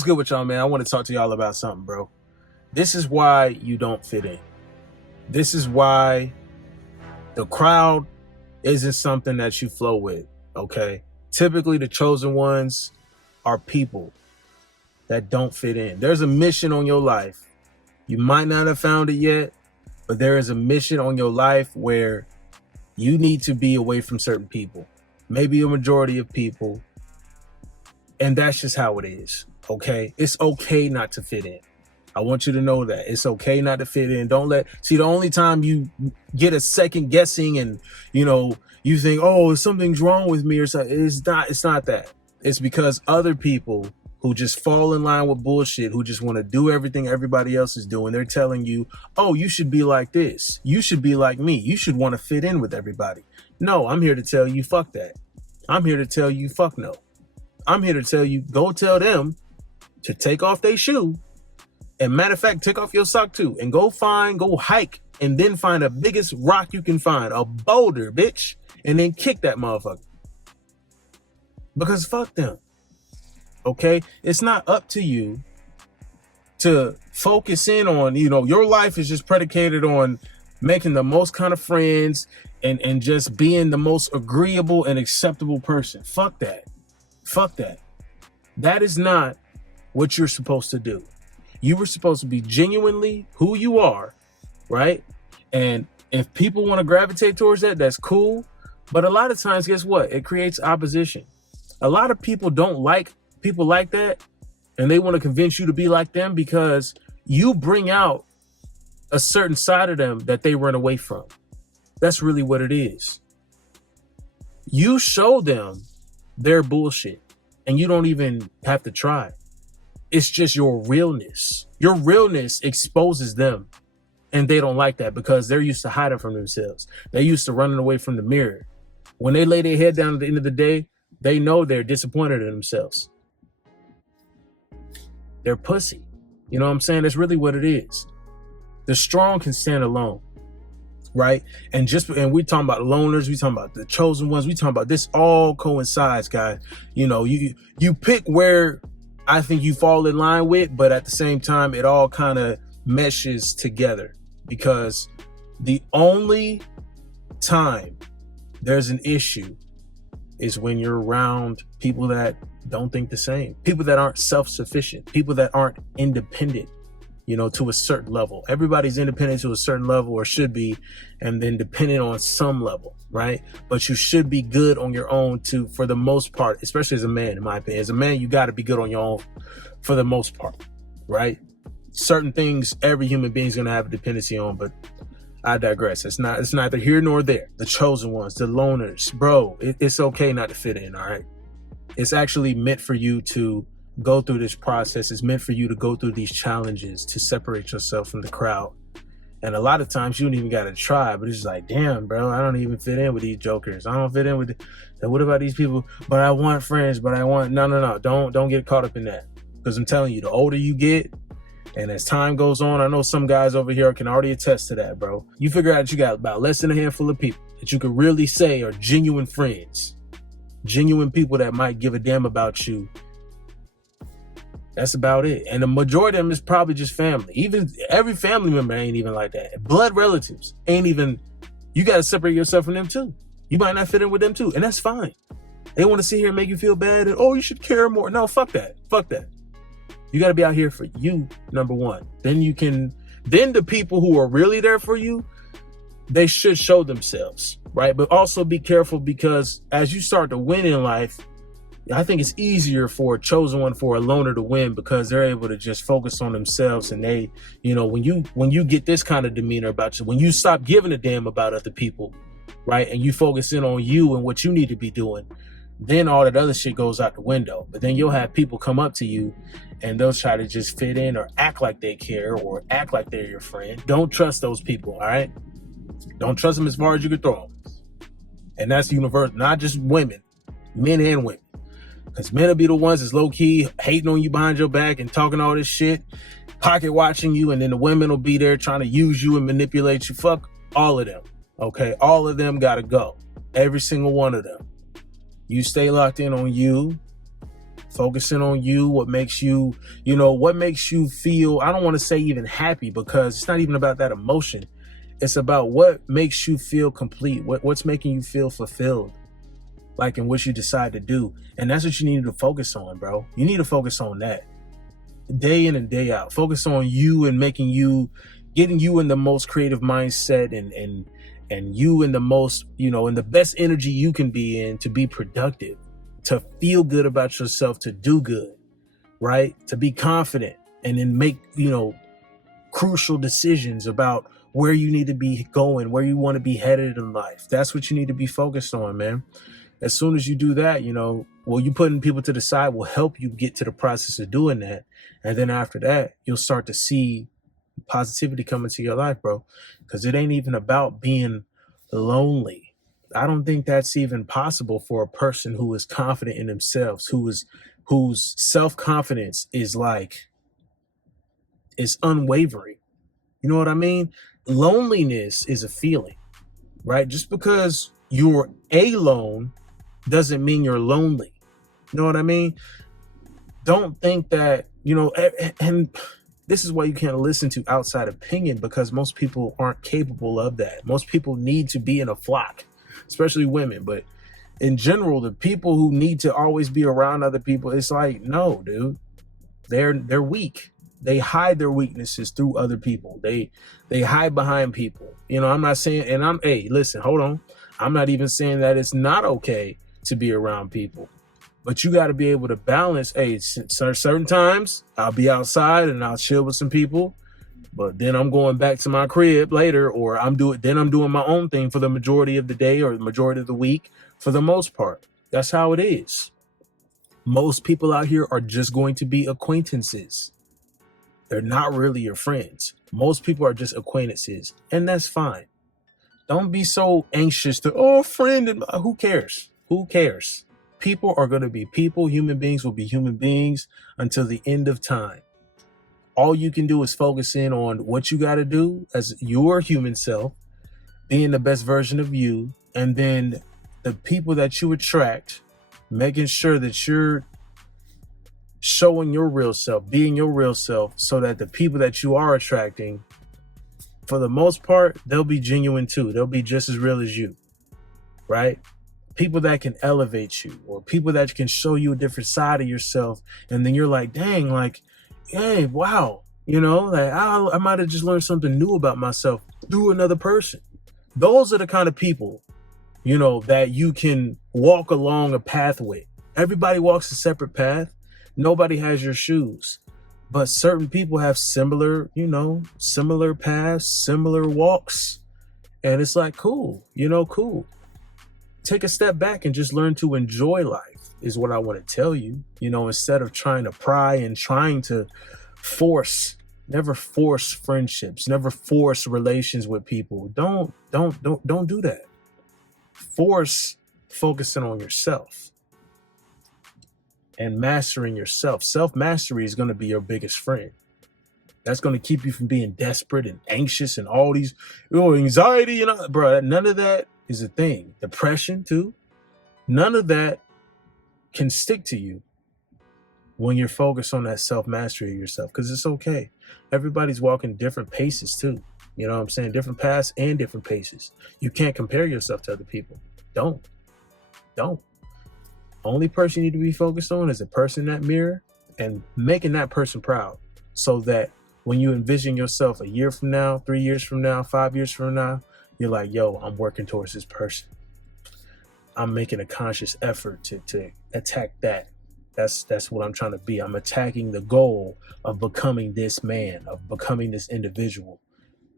What's good with y'all, man? I want to talk to y'all about something, bro. This is why you don't fit in. This is why the crowd isn't something that you flow with, okay? Typically, the chosen ones are people that don't fit in. There's a mission on your life. You might not have found it yet, but there is a mission on your life where you need to be away from certain people, maybe a majority of people. And that's just how it is, okay? It's okay not to fit in. I want you to know that. It's okay not to fit in. The only time you get a second guessing and, you think, oh, something's wrong with me or something, it's not that. It's because other people who just fall in line with bullshit, who just want to do everything everybody else is doing, they're telling you, oh, you should be like this. You should be like me. You should want to fit in with everybody. No, I'm here to tell you, fuck that. I'm here to tell you, fuck no. I'm here to tell you, go tell them to take off their shoe. And matter of fact, take off your sock too. And go hike, and then find the biggest rock you can find, a boulder, bitch. And then kick that motherfucker. Because fuck them. Okay? It's not up to you to focus in on, your life is just predicated on making the most kind of friends and just being the most agreeable and acceptable person. Fuck that. Fuck that. That is not what you're supposed to do. You were supposed to be genuinely who you are, right? And if people want to gravitate towards that, that's cool. But a lot of times, guess what? It creates opposition. A lot of people don't like people like that, and they want to convince you to be like them because you bring out a certain side of them that they run away from. That's really what it is. You show them their bullshit, and you don't even have to try. It's just your realness. Your realness exposes them, and they don't like that because they're used to hiding from themselves. They're used to running away from the mirror. When they lay their head down at the end of the day, they know they're disappointed in themselves. They're pussy. You know what I'm saying? That's really what it is. The strong can stand alone, right? And we talking about loners, we talking about the chosen ones, we talking about this all coincides, guys. You pick where I think you fall in line with, but at the same time, it all kind of meshes together, because the only time there's an issue is when you're around people that don't think the same, people that aren't self-sufficient, people that aren't independent, to a certain level. Everybody's independent to a certain level, or should be, and then dependent on some level, right? But you should be good on your own too, for the most part, especially as a man, in my opinion. As a man, you got to be good on your own for the most part, right? Certain things every human being is going to have a dependency on, but I digress. It's neither here nor there. The chosen ones, the loners, bro, it's okay not to fit in, all right? It's actually meant for you to go through this process. It's meant for you to go through these challenges to separate yourself from the crowd. And a lot of times you don't even got to try, but it's just like, damn, bro, I don't even fit in with these jokers. I don't fit in with what about these people? But I want friends, no. Don't get caught up in that. Because I'm telling you, the older you get, and as time goes on, I know some guys over here can already attest to that, bro. You figure out that you got about less than a handful of people that you could really say are genuine friends, genuine people that might give a damn about you. That's about it. And the majority of them is probably just family. Even every family member ain't even like that. Blood relatives ain't even, you got to separate yourself from them too. You might not fit in with them too. And that's fine. They want to sit here and make you feel bad. And, oh, you should care more. No, fuck that. Fuck that. You got to be out here for you, number one. Then the people who are really there for you, they should show themselves, right? But also be careful, because as you start to win in life, I think it's easier for a chosen one, for a loner to win, because they're able to just focus on themselves. And they, when you get this kind of demeanor about you, when you stop giving a damn about other people, right? And you focus in on you and what you need to be doing, then all that other shit goes out the window. But then you'll have people come up to you and they'll try to just fit in or act like they care or act like they're your friend. Don't trust those people, all right? Don't trust them as far as you can throw them. And that's universal, not just women, men and women. Because men will be the ones that's low-key hating on you behind your back and talking all this shit, pocket watching you, and then the women will be there trying to use you and manipulate you. Fuck all of them, okay? All of them got to go. Every single one of them. You stay locked in on you, Focusing on you, what makes you, what makes you feel, I don't want to say even happy, because it's not even about that emotion. It's about what makes you feel complete, what's making you feel fulfilled, like in what you decide to do. And that's what you need to focus on, bro. You need to focus on that day in and day out. Focus on you and getting you in the most creative mindset and you in the most, in the best energy you can be in to be productive, to feel good about yourself, to do good, right? To be confident and then make, crucial decisions about where you need to be going, where you want to be headed in life. That's what you need to be focused on, man. As soon as you do that, you putting people to the side will help you get to the process of doing that. And then after that, you'll start to see positivity come into your life, bro. Because it ain't even about being lonely. I don't think that's even possible for a person who is confident in themselves, whose self-confidence is unwavering. You know what I mean? Loneliness is a feeling, right? Just because you're alone doesn't mean you're lonely. You know what I mean? Don't think that, and this is why you can't listen to outside opinion, because most people aren't capable of that. Most people need to be in a flock, especially women. But in general, the people who need to always be around other people, it's like, no, dude, they're weak. They hide their weaknesses through other people. They hide behind people. I'm not saying, and hey, listen, hold on. I'm not even saying that it's not okay to be around people, but you got to be able to balance. Hey, certain times I'll be outside and I'll chill with some people, but then I'm going back to my crib later, or I'm doing my own thing for the majority of the day or the majority of the week. For the most part, that's how it is. Most people out here are just going to be acquaintances. They're not really your friends. Most people are just acquaintances, and that's fine. Don't be so anxious to, friend, and who cares? Who cares? People are going to be people. Human beings will be human beings until the end of time. All you can do is focus in on what you got to do as your human self, being the best version of you, and then the people that you attract, making sure that you're showing your real self, being your real self, so that the people that you are attracting, for the most part, they'll be genuine too. They'll be just as real as you, right? People that can elevate you, or people that can show you a different side of yourself. And then you're like, dang, like, hey, wow. I might have just learned something new about myself through another person. Those are the kind of people, that you can walk along a path with. Everybody walks a separate path. Nobody has your shoes, but certain people have similar paths, similar walks. And it's like, cool, cool. Take a step back and just learn to enjoy life is what I want to tell you, instead of trying to pry and trying to never force friendships, never force relations with people. Don't do that. Force focusing on yourself and mastering yourself. Self-mastery is going to be your biggest friend. That's going to keep you from being desperate and anxious and all these, anxiety and bro. None of that is a thing. Depression too. None of that can stick to you when you're focused on that self-mastery of yourself, because it's okay. Everybody's walking different paces too. You know what I'm saying? Different paths and different paces. You can't compare yourself to other people. Don't. Only person you need to be focused on is the person in that mirror, and making that person proud, so that when you envision yourself a year from now, 3 years from now, 5 years from now, you're like, yo, I'm working towards this person. I'm making a conscious effort to attack that. That's what I'm trying to be. I'm attacking the goal of becoming this man, of becoming this individual.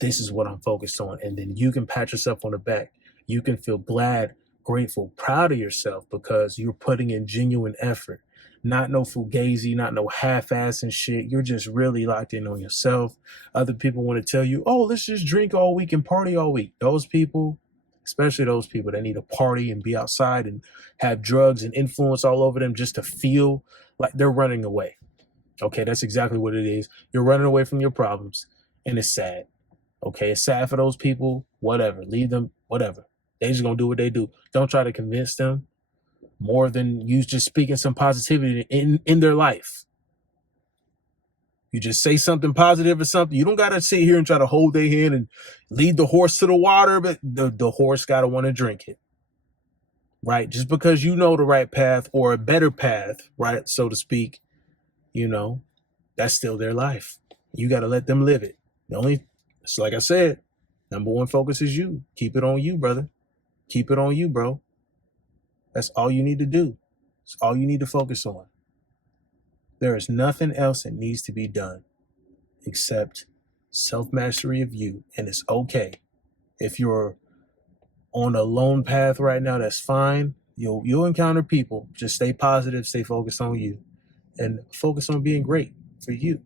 This is what I'm focused on. And then you can pat yourself on the back. You can feel glad, grateful, proud of yourself, because you're putting in genuine effort. Not no fugazi, not no half-ass and shit. You're just really locked in on yourself. Other people want to tell you, oh, let's just drink all week and party all week. Those people, especially those people that need to party and be outside and have drugs and influence all over them just to feel like they're running away. Okay, that's exactly what it is. You're running away from your problems, and it's sad. Okay, it's sad for those people. Whatever, leave them, whatever. They just gonna do what they do. Don't try to convince them. more than you just speaking some positivity in their life. You just say something positive or something. You don't got to sit here and try to hold their hand and lead the horse to the water, but the horse got to want to drink it, right? Just because you know the right path or a better path, right, so to speak, you know, that's still their life. You got to let them live it. It's like I said, number one focus is you. Keep it on you, brother. Keep it on you, bro. That's all you need to do. It's all you need to focus on. There is nothing else that needs to be done except self-mastery of you. And it's okay. If you're on a lone path right now, that's fine. You'll encounter people. Just stay positive, stay focused on you, and focus on being great for you.